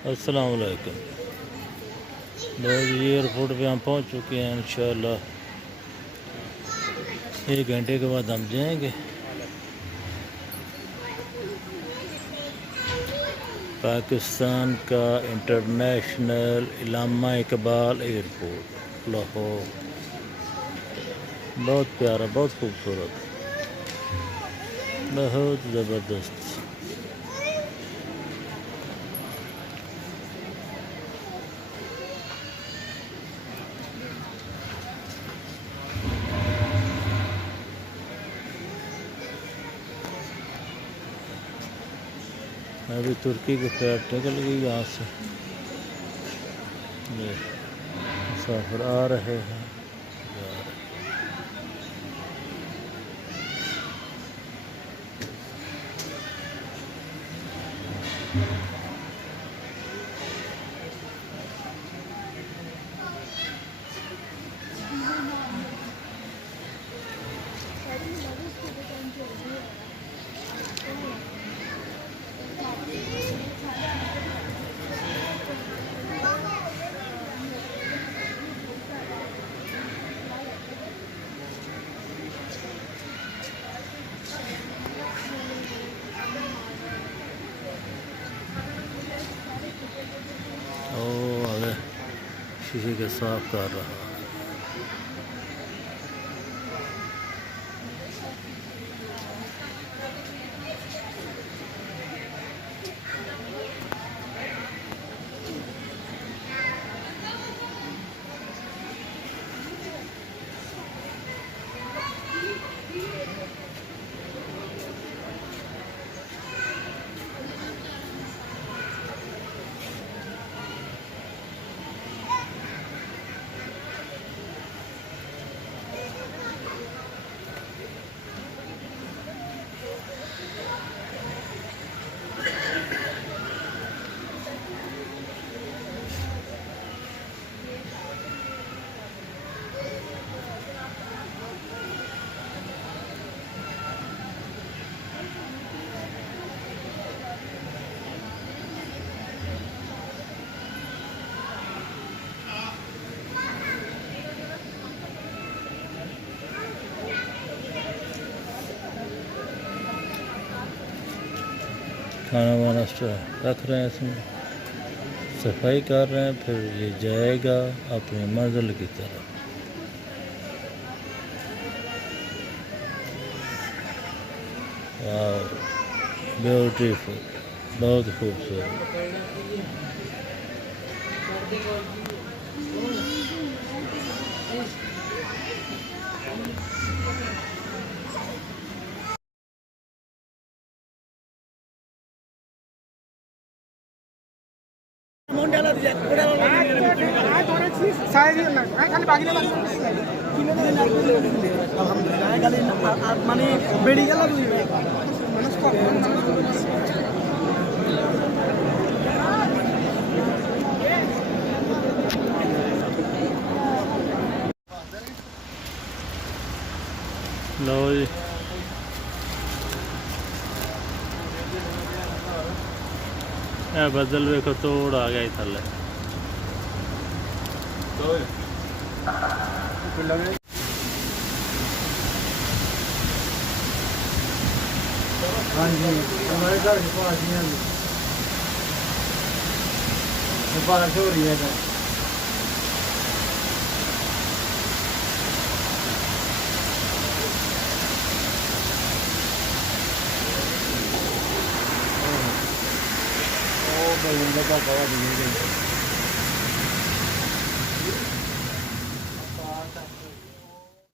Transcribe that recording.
अस्सलाम वालेकुम। लोग जी एयरपोर्ट पे हम पहुंच चुके हैं। इंशाल्लाह 1 घंटे के बाद हम जाएंगे। पाकिस्तान का इंटरनेशनल इल्लामा इकबाल एयरपोर्ट लाहौर, बहुत प्यारा, बहुत खूबसूरत, बहुत ज़बरदस्त। अभी तुर्की की फ्लाइट निकल गई यहाँ से। ये मुसाफिर आ रहे हैं, जा रहे हैं। अरे शीशे के साफ कर रहा है। खाना वाना रख रहे हैं, इसमें सफाई कर रहे हैं, फिर ये जाएगा अपनी मंजिल की तरफ। ब्यूटीफुल, बहुत खूबसूरत। মানে বেড়ে গেল लो जी, बदल वेखो तोड़ आ गया थले। हाँ जी, हमारे घर के पास ही है, बारिश हो रही है इधर। ओ भाई, इनका पावा दी गई।